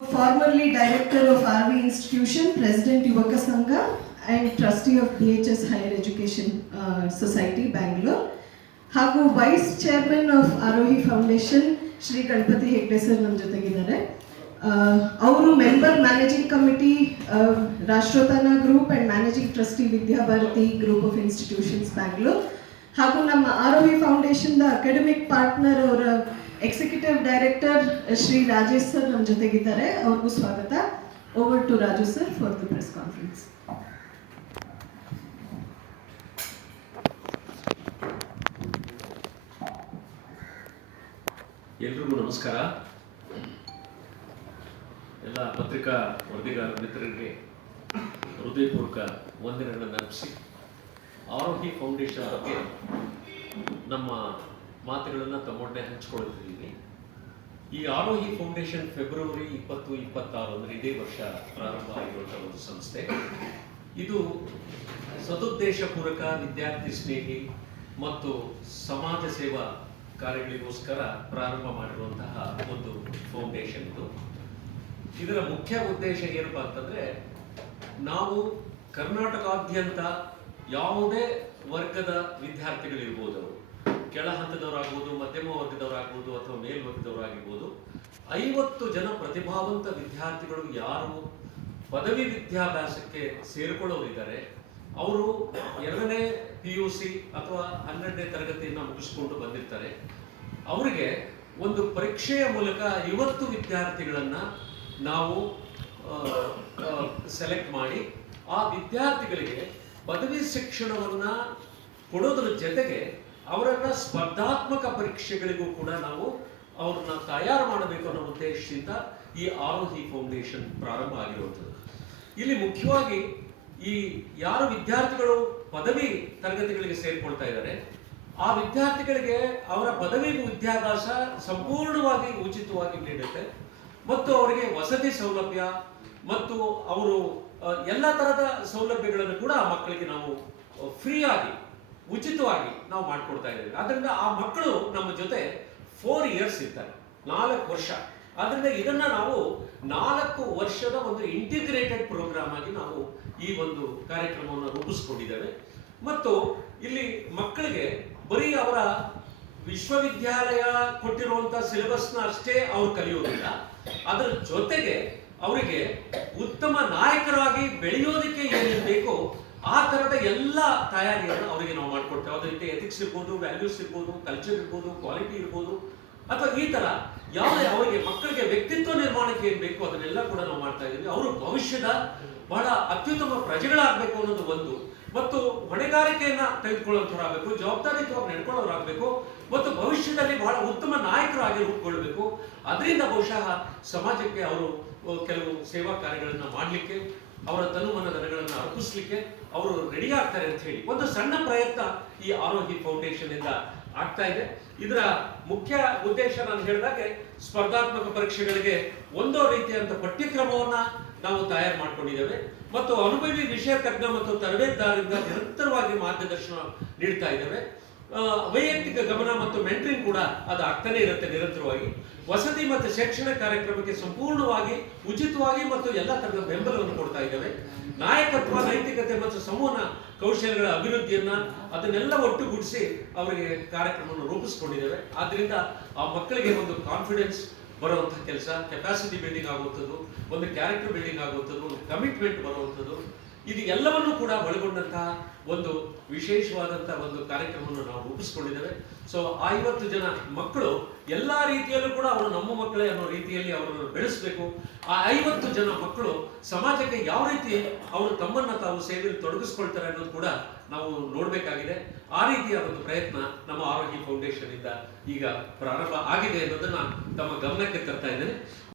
Formerly Director of RV Institution, President Yuvaka Sangha, and Trustee of DHS Higher Education Society, Bangalore. ಹಾಗೂ vice chairman of Aarohi foundation Shri Ganapati Hegde sir ನಮ್ಮ ಜೊತೆಗಿದ್ದಾರೆ. ಅವರು member managing committee Rashtrotthana group and managing trustee Vidyabharati group of institutions Bangalore. ಹಾಗೂ ನಮ್ಮ ಆರೋಹಿ ಫೌಂಡೇಶನ್ದ academic partner ಅವರ executive director Shri Rajesh sir ನಮ್ಮ ಜೊತೆಗಿದ್ದಾರೆ. ಅವ್ರಿಗೂ ಸ್ವಾಗತ. Over to Raju sir for the press conference. ಎಲ್ರಿಗೂ ನಮಸ್ಕಾರ. ಎಲ್ಲ ಪತ್ರಿಕಾ ವರದಿಗಾರ ಮಿತ್ರರಿಗೆ ಹೃದಯಪೂರ್ವಕ ವಂದನೆಗಳನ್ನು ಅರ್ಪಿಸಿ ಆರೋಹಿ ಫೌಂಡೇಶನ್ ಬಗ್ಗೆ ನಮ್ಮ ಮಾತುಗಳನ್ನು ತಮ್ಮೊಡನೆ ಹಂಚಿಕೊಳ್ತಿದ್ದೀವಿ. ಈ ಆರೋಹಿ ಫೌಂಡೇಶನ್ ಫೆಬ್ರವರಿ 2026 ಅಂದರೆ ಇದೇ ವರ್ಷ ಪ್ರಾರಂಭ ಆಗಿರುವಂಥ ಒಂದು ಸಂಸ್ಥೆ. ಇದು ಸದುದ್ದೇಶಪೂರ್ವಕ, ವಿದ್ಯಾರ್ಥಿ ಸ್ನೇಹಿ ಮತ್ತು ಸಮಾಜ ಸೇವಾ ಕಾರ್ಯಗಳಿಗೋಸ್ಕರ ಪ್ರಾರಂಭ ಮಾಡಿರುವಂತಹ ಒಂದು ಫೌಂಡೇಶನ್ ಇದು. ಇದರ ಮುಖ್ಯ ಉದ್ದೇಶ ಏನಪ್ಪಾ ಅಂತಂದ್ರೆ, ನಾವು ಕರ್ನಾಟಕಾದ್ಯಂತ ಯಾವುದೇ ವರ್ಗದ ವಿದ್ಯಾರ್ಥಿಗಳಿರ್ಬೋದು, ಕೆಳ ಹಂತದವರಾಗ್ಬೋದು, ಮಧ್ಯಮ ವರ್ಗದವರಾಗ್ಬೋದು ಅಥವಾ ಮೇಲ್ವರ್ಗದವರಾಗಿರ್ಬೋದು, 50 ಜನ ಪ್ರತಿಭಾವಂತ ವಿದ್ಯಾರ್ಥಿಗಳು ಯಾರು ಪದವಿ ವಿದ್ಯಾಭ್ಯಾಸಕ್ಕೆ ಸೇರಿಕೊಳ್ಳೋರಿದ್ದಾರೆ, ಅವರು 2ನೇ PUC ಅಥವಾ 12ನೇ ತರಗತಿಯನ್ನು ಮುಗಿಸ್ಕೊಂಡು ಬಂದಿರ್ತಾರೆ. ಅವರಿಗೆ ಒಂದು ಪರೀಕ್ಷೆಯ ಮೂಲಕ 50 ವಿದ್ಯಾರ್ಥಿಗಳನ್ನು ನಾವು ಸೆಲೆಕ್ಟ್ ಮಾಡಿ ಆ ವಿದ್ಯಾರ್ಥಿಗಳಿಗೆ ಪದವಿ ಶಿಕ್ಷಣವನ್ನು ಕೊಡೋದ್ರ ಜೊತೆಗೆ ಅವರನ್ನು ಸ್ಪರ್ಧಾತ್ಮಕ ಪರೀಕ್ಷೆಗಳಿಗೂ ಕೂಡ ನಾವು ಅವ್ರನ್ನ ತಯಾರು ಮಾಡಬೇಕು ಅನ್ನೋ ಉದ್ದೇಶದಿಂದ ಈ ಆರೋಹಿ ಫೌಂಡೇಶನ್ ಪ್ರಾರಂಭ ಆಗಿರುವಂಥದ್ದು. ಇಲ್ಲಿ ಮುಖ್ಯವಾಗಿ ಈ ಯಾರು ವಿದ್ಯಾರ್ಥಿಗಳು ಪದವಿ ತರಗತಿಗಳಿಗೆ ಸೇರಿಕೊಳ್ತಾ ಇದ್ದಾರೆ, ಆ ವಿದ್ಯಾರ್ಥಿಗಳಿಗೆ ಅವರ ಪದವಿ ವಿದ್ಯಾಭ್ಯಾಸ ಸಂಪೂರ್ಣವಾಗಿ ಉಚಿತವಾಗಿ ನೀಡುತ್ತೆ ಮತ್ತು ಅವರಿಗೆ ವಸತಿ ಸೌಲಭ್ಯ ಮತ್ತು ಅವರು ಎಲ್ಲ ತರಹದ ಸೌಲಭ್ಯಗಳನ್ನು ಕೂಡ ಆ ಮಕ್ಕಳಿಗೆ ನಾವು ಫ್ರೀಯಾಗಿ ಉಚಿತವಾಗಿ ನಾವು ಮಾಡಿಕೊಡ್ತಾ ಇದ್ದೇವೆ. ಆದ್ರಿಂದ ಆ ಮಕ್ಕಳು ನಮ್ಮ ಜೊತೆ 4 ಇಯರ್ಸ್ ಇರ್ತಾರೆ, 4 ವರ್ಷ. ಆದ್ರಿಂದ ಇದನ್ನ ನಾವು 4 ವರ್ಷದ ಒಂದು ಇಂಟಿಗ್ರೇಟೆಡ್ ಪ್ರೋಗ್ರಾಮ್ ಆಗಿ ನಾವು ಈ ಒಂದು ಕಾರ್ಯಕ್ರಮವನ್ನು ರೂಪಿಸ್ಕೊಂಡಿದ್ದೇವೆ. ಮತ್ತು ಇಲ್ಲಿ ಮಕ್ಕಳಿಗೆ ಬರೀ ಅವರ ವಿಶ್ವವಿದ್ಯಾಲಯ ಕೊಟ್ಟಿರುವಂತ ಸಿಲೆಬಸ್ನ ಅಷ್ಟೇ ಅವ್ರು ಕಲಿಯೋದಿಲ್ಲ, ಅದರ ಜೊತೆಗೆ ಅವರಿಗೆ ಉತ್ತಮ ನಾಯಕರಾಗಿ ಬೆಳೆಯೋದಕ್ಕೆ ಏನೇನು ಬೇಕೋ ಆ ತರದ ಎಲ್ಲ ತಯಾರಿಯನ್ನು ಅವರಿಗೆ ನಾವು ಮಾಡ್ಕೊಡ್ತೇವೆ. ಅದಕ್ಕೆ ಎಥಿಕ್ಸ್ ಇರ್ಬೋದು, ವ್ಯಾಲ್ಯೂಸ್ ಇರ್ಬೋದು, ಕಲ್ಚರ್ ಇರ್ಬೋದು, ಕ್ವಾಲಿಟಿ ಇರ್ಬೋದು, ಅಥವಾ ಈ ತರ ಯಾವುದೇ ಅವರಿಗೆ ಮಕ್ಕಳಿಗೆ ವ್ಯಕ್ತಿತ್ವ ನಿರ್ಮಾಣಕ್ಕೆ ಏನ್ ಬೇಕು ಅದನ್ನೆಲ್ಲ ಕೂಡ ನಾವು ಮಾಡ್ತಾ ಇದ್ದೀವಿ. ಅವರು ಭವಿಷ್ಯದ ಬಹಳ ಅತ್ಯುತ್ತಮ ಪ್ರಜೆಗಳಾಗಬೇಕು ಅನ್ನೋದು ಒಂದು, ಮತ್ತು ಹೊಣೆಗಾರಿಕೆಯನ್ನ ತೆಗೆದುಕೊಳ್ಳುವಂಥವ್ರಾಗಬೇಕು, ಜವಾಬ್ದಾರಿಯುತವಾಗಿ ನಡ್ಕೊಳ್ಳೋರಾಗಬೇಕು, ಮತ್ತು ಭವಿಷ್ಯದಲ್ಲಿ ಬಹಳ ಉತ್ತಮ ನಾಯಕರಾಗಿ ರೂಪುಗೊಳ್ಳಬೇಕು. ಅದರಿಂದ ಬಹುಶಃ ಸಮಾಜಕ್ಕೆ ಅವರು ಕೆಲವು ಸೇವಾ ಕಾರ್ಯಗಳನ್ನ ಮಾಡಲಿಕ್ಕೆ, ಅವರ ತನುಮನಗಳನ್ನು ಅರ್ಪಿಸ್ಲಿಕ್ಕೆ ಅವರು ರೆಡಿ ಆಗ್ತಾರೆ ಅಂತ ಹೇಳಿ ಒಂದು ಸಣ್ಣ ಪ್ರಯತ್ನ ಈ ಆರೋಹಿ ಫೌಂಡೇಶನ್ ಇಂದ ಆಗ್ತಾ ಇದೆ. ಇದರ ಮುಖ್ಯ ಉದ್ದೇಶ ನಾನು ಹೇಳಿದಾಗೆ, ಸ್ಪರ್ಧಾತ್ಮಕ ಪರೀಕ್ಷೆಗಳಿಗೆ ಒಂದೋ ರೀತಿಯಂತ ಪಠ್ಯಕ್ರಮವನ್ನ ನಾವು ತಯಾರು ಮಾಡ್ಕೊಂಡಿದ್ದೇವೆ ಮತ್ತು ಅನುಭವಿ ವಿಷಯ ತಜ್ಞ ಮತ್ತು ತರಬೇತುದಾರರಿಂದ ನಿರಂತರವಾಗಿ ಮಾರ್ಗದರ್ಶನ ನೀಡ್ತಾ ಇದ್ದೇವೆ. ವೈಯಕ್ತಿಕ ಗಮನ ಮತ್ತು ಮೆಂಟರಿಂಗ್ ಕೂಡ ಅದು ಆಗ್ತಾನೆ ಇರುತ್ತೆ ನಿರಂತರವಾಗಿ. ವಸತಿ ಮತ್ತು ಶೈಕ್ಷಣಿಕ ಕಾರ್ಯಕ್ರಮಕ್ಕೆ ಸಂಪೂರ್ಣವಾಗಿ ಉಚಿತವಾಗಿ ಮತ್ತು ಎಲ್ಲ ತರಹದ ಬೆಂಬಲವನ್ನು ಕೊಡ್ತಾ ಇದ್ದೇವೆ. ನಾಯಕತ್ವ, ನೈತಿಕತೆ ಮತ್ತು ಸಂವಹನ ಕೌಶಲ್ಯಗಳ ಅಭಿವೃದ್ಧಿಯನ್ನ ಅದನ್ನೆಲ್ಲ ಒಟ್ಟುಗೂಡಿಸಿ ಅವರಿಗೆ ಕಾರ್ಯಕ್ರಮವನ್ನು ರೂಪಿಸ್ಕೊಂಡಿದ್ದೇವೆ. ಆದ್ರಿಂದ ಆ ಮಕ್ಕಳಿಗೆ ಒಂದು ಕಾನ್ಫಿಡೆನ್ಸ್ ಬರುವಂಥ ಕೆಲಸ, ಕೆಪಾಸಿಟಿ ಬಿಲ್ಡಿಂಗ್ ಆಗುವಂಥದ್ದು, ಒಂದು ಕ್ಯಾರೆಕ್ಟರ್ ಬಿಲ್ಡಿಂಗ್ ಆಗುವಂಥದ್ದು, ಒಂದು ಕಮಿಟ್ಮೆಂಟ್ ಬರುವಂಥದ್ದು, ಇದು ಎಲ್ಲವನ್ನೂ ಕೂಡ ಒಳಗೊಂಡಂತಹ ಒಂದು ವಿಶೇಷವಾದಂತಹ ಒಂದು ಕಾರ್ಯಕ್ರಮವನ್ನು ನಾವು ರೂಪಿಸ್ಕೊಂಡಿದ್ದೇವೆ. ಸೊ 50 ಜನ ಮಕ್ಕಳು ಎಲ್ಲಾ ರೀತಿಯಲ್ಲೂ ಕೂಡ ಅವರು ನಮ್ಮ ಮಕ್ಕಳೇ ಅನ್ನೋ ರೀತಿಯಲ್ಲಿ ಅವರನ್ನು ಬೆಳೆಸಬೇಕು. ಆ 50 ಜನ ಮಕ್ಕಳು ಸಮಾಜಕ್ಕೆ ಯಾವ ರೀತಿ ಅವರು ತಮ್ಮನ್ನ ತಾವು ಸೇವೆಯಲ್ಲಿ ತೊಡಗಿಸ್ಕೊಳ್ತಾರೆ ಅನ್ನೋದು ಕೂಡ ನಾವು ನೋಡ್ಬೇಕಾಗಿದೆ. ಆ ರೀತಿಯ ಒಂದು ಪ್ರಯತ್ನ ನಮ್ಮ ಆರೋಗ್ಯ ಫೌಂಡೇಶನ್ ಇಂದ ಈಗ ಪ್ರಾರಂಭ ಆಗಿದೆ ಅನ್ನೋದನ್ನ ತಮ್ಮ ಗಮನಕ್ಕೆ ತರ್ತಾ ಇದ್ದೇನೆ.